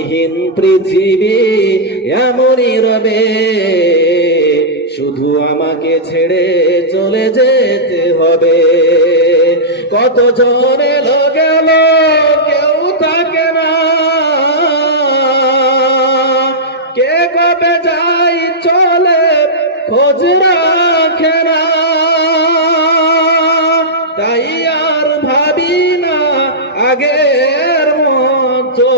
আমিহীন পৃথিবী এমনই রবে, শুধু আমাকে ছেড়ে চলে যেতে হবে। কত জন এলো গেল, কেউ থাকে না, কে কবে যাই চলে খোঁজ রাখে না। তাই আর ভাবি না আগের মতো,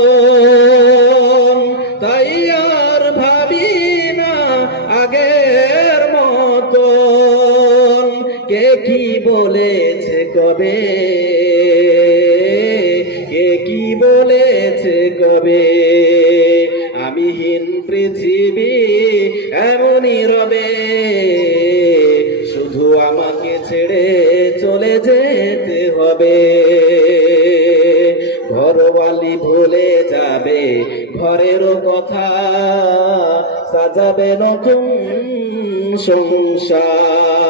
তাই আর ভাবি না আগের মতো। কে কি বলেছে কবে, কে কি বলেছে কবে, আমিহীন পৃথিবী এমনই রবে, শুধু আমাকে ছেড়ে চলে যেতে হবে। ঘরওয়ালি ভুলে যাবে ঘরেরও কথা, সাজাবে নতুন সংসার।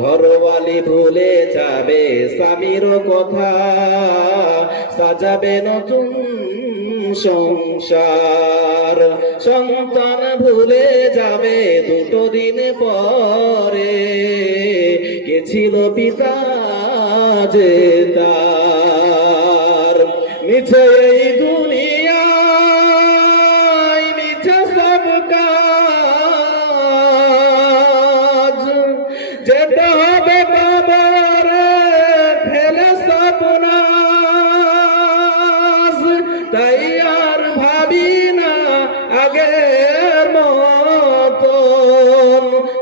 ঘরওয়ালি ভুলে যাবে স্বামীরও কথা, সাজাবে নতুন সংসার। সন্তান ভুলে যাবে দুটো দিন পরে, কে ছিল পিতা যে তার। মিছে এই দুনিয়ায় মিছে সব কাজ, যেতে হবে কবরে ফেলে সব নাজ। তাই আর ভাবি না আগের মতন,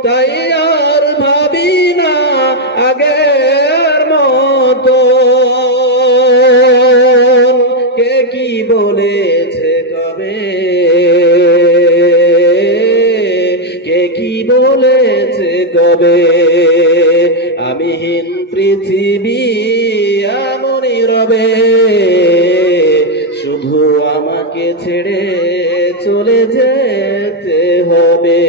তাই আর ভাবি না আগের মতন। কে কি বলেছে কবে, কে কি বলেছে কবে, আমিহীন পৃথিবী এমনই রবে, শুধু আমাকে ছেড়ে চলে যেতে হবে।